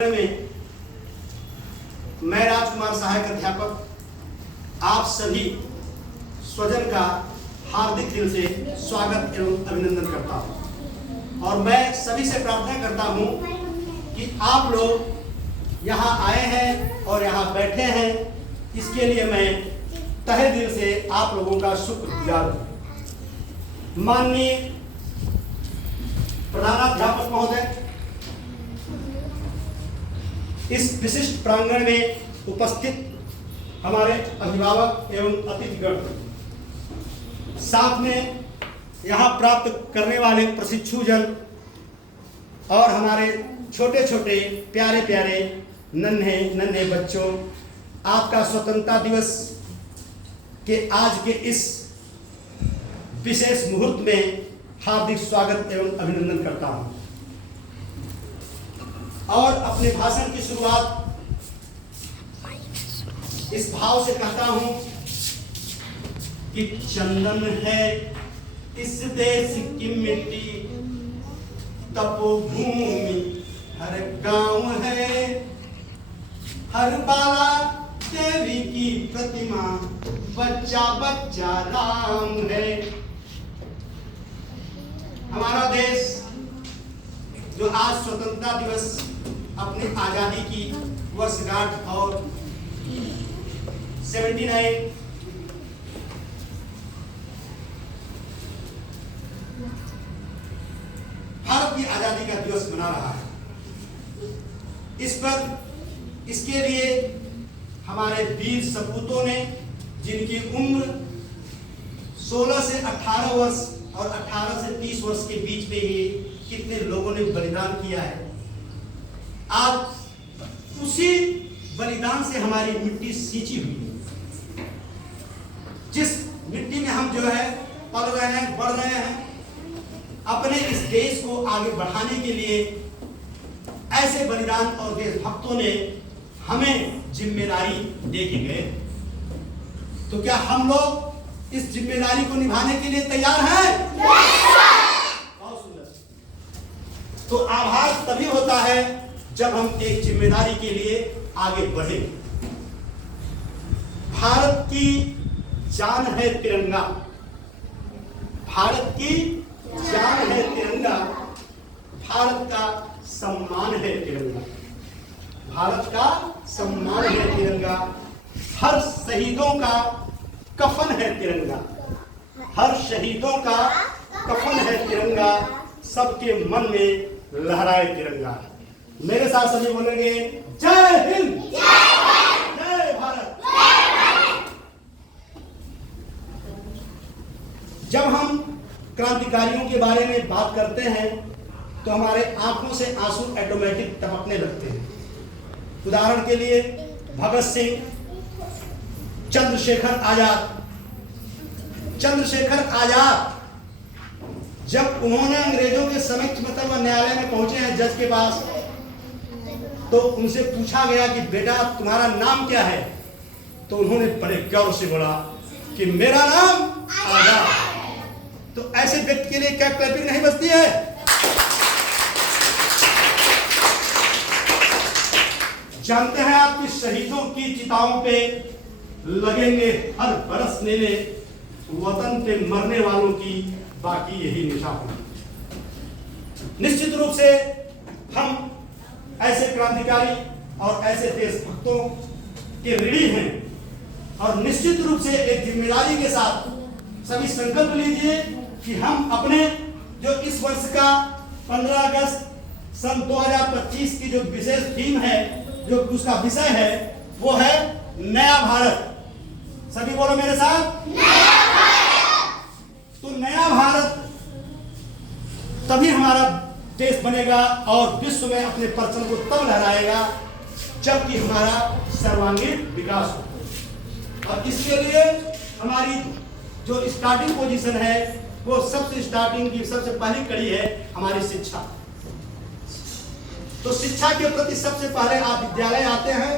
में मैं राजकुमार सहायक अध्यापक आप सभी स्वजन का हार्दिक दिल से स्वागत एवं अभिनंदन करता हूं और मैं सभी से प्रार्थना करता हूं कि आप लोग यहां आए हैं और यहां बैठे हैं, इसके लिए मैं तहे दिल से आप लोगों का शुक्रगुजार हूं। माननीय प्रधानाध्यापक महोदय, इस विशिष्ट प्रांगण में उपस्थित हमारे अभिभावक एवं अतिथिगण, साथ में यहाँ प्राप्त करने वाले प्रशिक्षुजन और हमारे छोटे छोटे प्यारे प्यारे नन्हे नन्हे बच्चों, आपका स्वतंत्रता दिवस के आज के इस विशेष मुहूर्त में हार्दिक स्वागत एवं अभिनंदन करता हूँ और अपने भाषण की शुरुआत इस भाव से करता हूं कि चंदन है इस देश की मिट्टी, तपोभूमि हर गांव है, हर बाला देवी की प्रतिमा, बच्चा बच्चा राम है। हमारा देश जो आज स्वतंत्रता दिवस अपने आजादी की वर्षगांठ और 79 भारत की आजादी का दिवस मना रहा है। इसके लिए हमारे वीर सपूतों ने, जिनकी उम्र 16 से 18 वर्ष और 18 से 30 वर्ष के बीच में ही कितने लोगों ने बलिदान किया है। आज उसी बलिदान से हमारी मिट्टी सींची हुई है। जिस मिट्टी में हम जो है पल रहे हैं, बढ़ रहे हैं, अपने इस देश को आगे बढ़ाने के लिए ऐसे बलिदान और देशभक्तों ने हमें जिम्मेदारी दे के गए। तो क्या हम लोग इस जिम्मेदारी को निभाने के लिए तैयार हैं? बहुत सुंदर। तो आभार तभी होता है जब हम एक जिम्मेदारी के लिए आगे बढ़े। भारत की जान है तिरंगा, भारत की जान है तिरंगा, भारत का सम्मान है तिरंगा, भारत का सम्मान है तिरंगा। हर शहीदों का कफन है तिरंगा, हर शहीदों का कफन है तिरंगा, सबके मन में लहराए तिरंगा। मेरे साथ सभी बोलेंगे जय हिंद, जय भारत। जब हम क्रांतिकारियों के बारे में बात करते हैं तो हमारे आंखों से आंसू ऑटोमेटिक टपकने लगते हैं। उदाहरण के लिए भगत सिंह, चंद्रशेखर आजाद जब उन्होंने अंग्रेजों के समक्ष मतलब न्यायालय में पहुंचे हैं जज के पास, तो उनसे पूछा गया कि बेटा तुम्हारा नाम क्या है? तो उन्होंने बड़े गौरव से बोला कि मेरा नाम आजाद। तो ऐसे व्यक्ति के लिए क्या क्लैपिंग नहीं बजती है? जानते हैं आप कि शहीदों की चिताओं पे लगेंगे हर बरस मेले, वतन पे मरने वालों की बाकी यही निशा होगी। निश्चित रूप से हम ऐसे क्रांतिकारी और ऐसे देशभक्तों के ऋणी हैं और निश्चित रूप से एक जिम्मेदारी के साथ सभी संकल्प लीजिए कि हम अपने जो इस वर्ष का 15 अगस्त सन 2025 की जो विशेष थीम है, जो उसका विषय है, वो है नया भारत। सभी बोलो मेरे साथ, नया भारत। तो नया भारत तभी हमारा देश बनेगा और विश्व में अपने परचम को तब लहराएगा जबकि हमारा सर्वांगीण विकास हो। और इसके लिए हमारी जो स्टार्टिंग पोजीशन है, वो सबसे स्टार्टिंग की सबसे पहली कड़ी है हमारी शिक्षा। तो शिक्षा के प्रति सबसे पहले आप विद्यालय आते हैं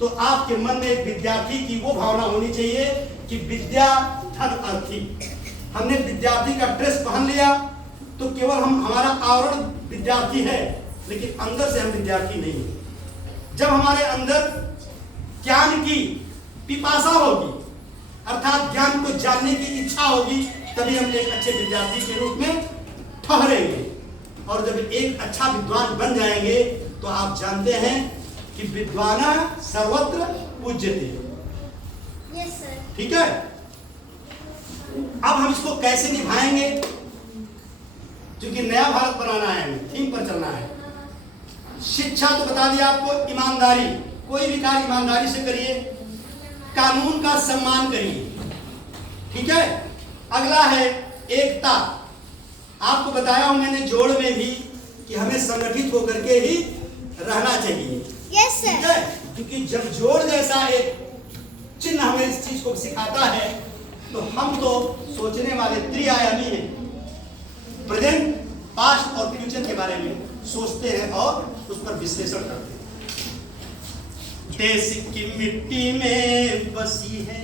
तो आपके मन में एक विद्यार्थी की वो भावना होनी चाहिए कि विद्या धन अर्थी। हमने विद्यार्थी का ड्रेस पहन लिया तो केवल हमारा आवरण विद्यार्थी है, लेकिन अंदर से हम विद्यार्थी नहीं है। जब हमारे अंदर ज्ञान की पिपासा होगी, अर्थात ज्ञान को जानने की इच्छा होगी, तभी हम एक अच्छे विद्यार्थी के रूप में ठहरेंगे। और जब एक अच्छा विद्वान बन जाएंगे तो आप जानते हैं कि विद्वाना सर्वत्र पूज्यते। Yes sir. ठीक है, अब हम इसको कैसे निभाएंगे, क्योंकि नया भारत बनाना है, थीम पर चलना है। शिक्षा तो बता दिया आपको, ईमानदारी, कोई भी कार्य ईमानदारी से करिए, कानून का सम्मान करिए। ठीक है, अगला है एकता। आपको बताया हूं मैंने जोड़ में भी कि हमें संगठित होकर के ही रहना चाहिए। यस ठीक सर। है, क्योंकि जब जोड़ जैसा एक चिन्ह हमें इस चीज को सिखाता है तो हम तो सोचने वाले त्रिआयामी हैं, प्रेजेंट, पास्ट और फ्यूचर के बारे में सोचते हैं और उस पर विश्लेषण करते हैं। देश की मिट्टी में बसी है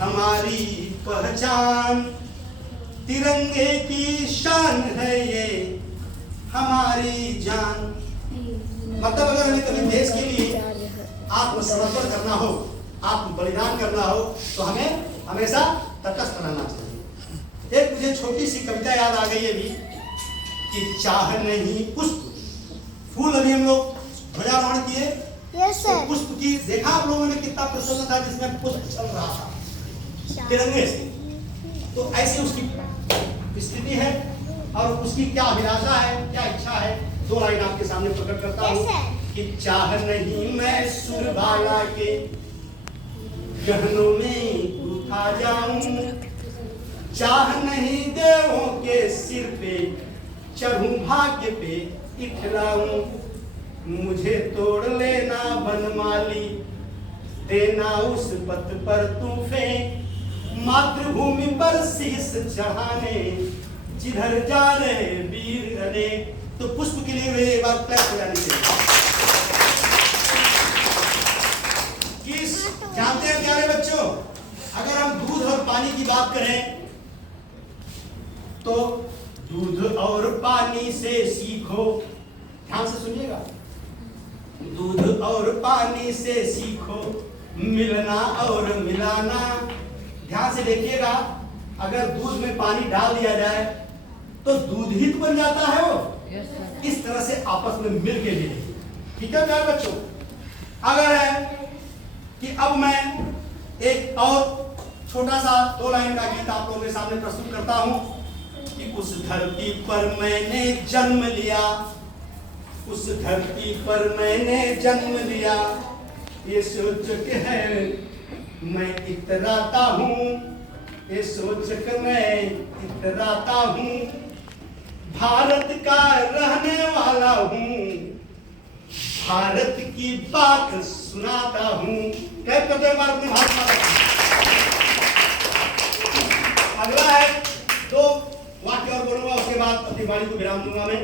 हमारी पहचान, तिरंगे की शान है ये हमारी जान। मतलब अगर हमें कभी देश के लिए आत्मसमर्पण करना हो, आत्म बलिदान करना हो, तो हमें हमेशा तटस्थ रहना चाहिए। एक मुझे छोटी सी कविता याद आ गई है भी कि चाह नहीं पुष्प, फूल अभी हम लोग ध्वजारोहण किए, यस तो सर। पुष्प की देखा आप लोगों ने कितना प्रसन्न था जिसमें पुष्प चल रहा था तिरंगे से। तो ऐसी उसकी स्थिति है और उसकी क्या अभिलाषा है, क्या इच्छा है, दो लाइन आपके सामने प्रकट करता हूँ कि चाह नहीं मैं सुरबाला के गहनों में उठा जाऊं, चाह नहीं देवों के सिर पे चढ़ूं भाग्य पे इठलाऊं, मुझे तोड़ लेना बनमाली, देना उस पथ पर तूफे, मातृभूमि पर शीश चढ़ाने जिधर जा रहे वीर रने। तो पुष्प के लिए वे एक बार क्लैप हो जानी चाहिए। जानते हैं प्यारे बच्चों, अगर हम दूध और पानी की बात करें तो दूध और पानी से सीखो, ध्यान से सुनिएगा, दूध और पानी से सीखो मिलना और मिलाना। ध्यान से देखिएगा, अगर दूध में पानी डाल दिया जाए तो दूध ही तो बन जाता है वो। इस तरह से आपस में मिल के लिए, ठीक है प्यारे बच्चों। अगर है कि अब मैं एक और छोटा सा दो लाइन का गीत आप लोगों के सामने प्रस्तुत करता हूं कि उस धरती पर मैंने जन्म लिया, उस धरती पर मैंने जन्म लिया, ये सोच के है मैं इतराता हूँ, ये सोच के मैं इतराता हूँ, भारत का रहने वाला हूँ, भारत की बात सुनाता हूँ। कैसे करते हैं भारत में भारत। अगला है दो वाक्य और बोलूंगा, उसके बाद अपनी वाणी को विराम दूंगा मैं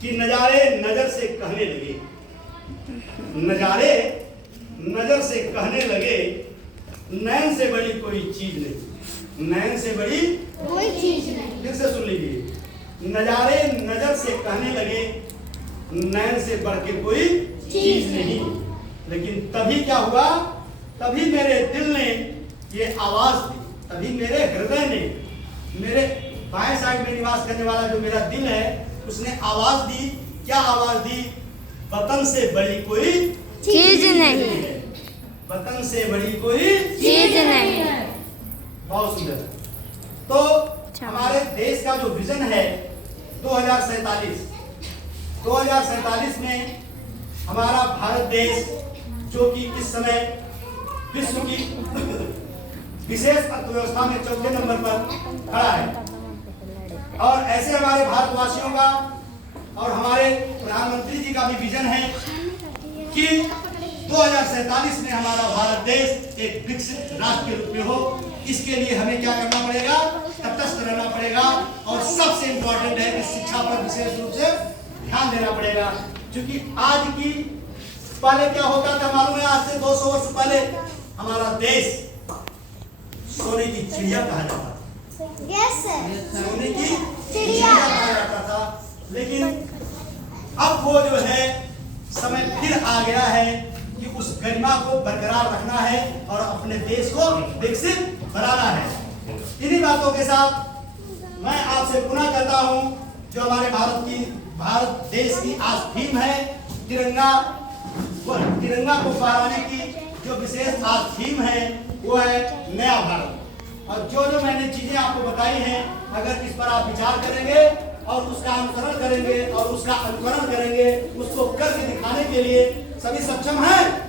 कि नजारे नजर से कहने लगे, नजारे नजर से कहने लगे, नैन से बड़ी कोई चीज नहीं, नैन से बड़ी कोई चीज नहीं। फिर से सुन लीजिए, नजारे नजर से कहने लगे, नैन से बढ़ के कोई चीज नहीं। लेकिन तभी क्या हुआ, तभी मेरे दिल ने ये आवाज दी, तभी मेरे हृदय ने, मेरे बाएं साइड में निवास करने वाला जो मेरा दिल है उसने आवाज दी। क्या आवाज दी? वतन से बड़ी कोई चीज नहीं है, वतन से बड़ी कोई चीज नहीं है। बहुत सुंदर। तो हमारे देश का जो विजन है 2047 में हमारा भारत देश, जो कि इस समय विश्व की विशेष अर्थव्यवस्था में चौथे नंबर पर खड़ा है, और ऐसे हमारे भारतवासियों का और हमारे प्रधानमंत्री जी का भी विजन है कि 2047 में हमारा भारत देश एक विकसित राष्ट्र के रूप में हो। इसके लिए हमें क्या करना पड़ेगा? तटस्थ रहना पड़ेगा, और सबसे इंपॉर्टेंट है कि शिक्षा पर विशेष रूप से ध्यान देना पड़ेगा। क्योंकि आज की, पहले क्या होता था मालूम है? आज से 200 वर्ष पहले हमारा देश सोने की चिड़िया कहा जाता था। Yes sir. सोने की चिड़िया कहा जाता था। लेकिन अब वो जो है समय फिर आ गया है कि उस गरिमा को बरकरार रखना है और अपने देश को विकसित बनाना है। इन्हीं बातों के साथ मैं आपसे पुनः कहता हूं, जो हमारे भारत देश की आज थीम है तिरंगा को फहराने की जो विशेष आज थीम है वो है नया भारत। और जो मैंने चीजें आपको बताई हैं, अगर इस पर आप विचार करेंगे और उसका अनुसरण करेंगे और उसका अनुकरण करेंगे, उसको करके दिखाने के लिए सभी सक्षम हैं।